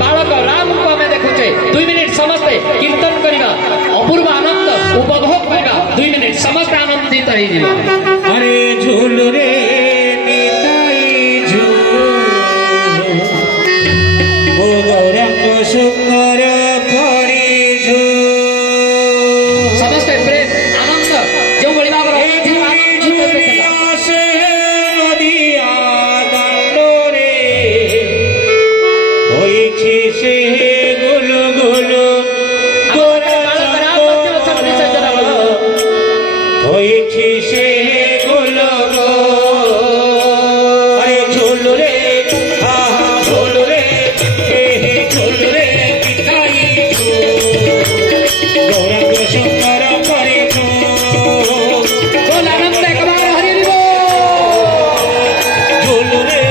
बालक राम को आम देखुचे 2 मिनिट समस्ते कीर्तन करवा अपूर्व आनंद उपभोग करवा 2 मिनिट समस्त आनंदित हो अरे झूल रे गौरंग सुंदर समस्त प्रेम आनंद जो बड़ी भाव से गुलु गुलु गोरा से गुलु गो अरे झूल रे हा हा झूल रे हे झूल रे पिताई गौरंग सुंदर करे बोल आनंद एक बार हरि झूल रे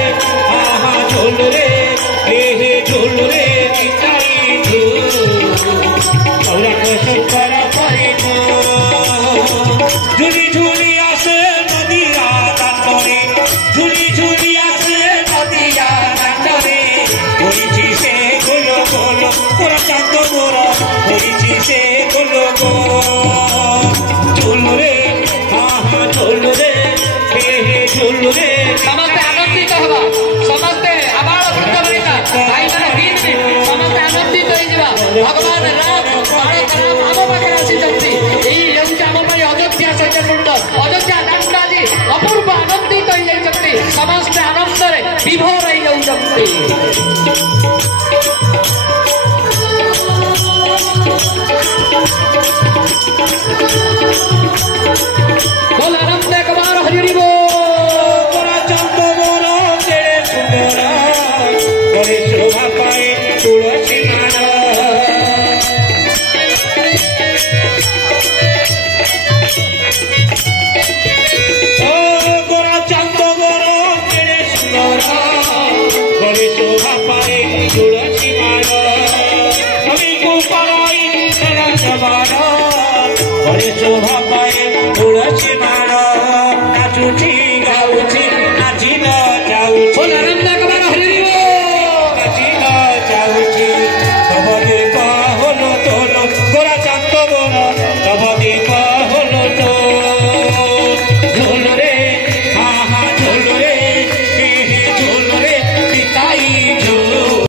हा हा झूल रे हे झूल रे पिताई गौरंग सुंदर करे झूली झूली आसे नदिया दांडरे झूली झूली आसे नदिया दांडरे होइछि से गोलो गोलो पूरा चांद मोरा होइछि से गोलो गोलो झूल रे हा हा झूल रे हे झूल रे समस्त आनंदित हवा समस्त आबाल वृंद बनिता भाई माने 3 मिनिट समस्त आनंदित हो जिवा भगवान राम बालक राम आम पाखे आसी एई हेउछि आम पई अयोध्या सैन्य कुंड अयोध्या दांडाजी अपूर्व आनंदित हो जाइछन्ति समस्त आनंद रे विभोर हो जाउछन्ति बोल आनंद एक बार हरि बोल चंद मोरा तेरे सुंदरा करे शोभा पाए तुलसी माला ओ गोरा चंद मोरा तेरे सुंदरा करे शोभा पाए तुलसी माला कभी को पराई तेरा जमाना करे शोभा पाए तुलसी माला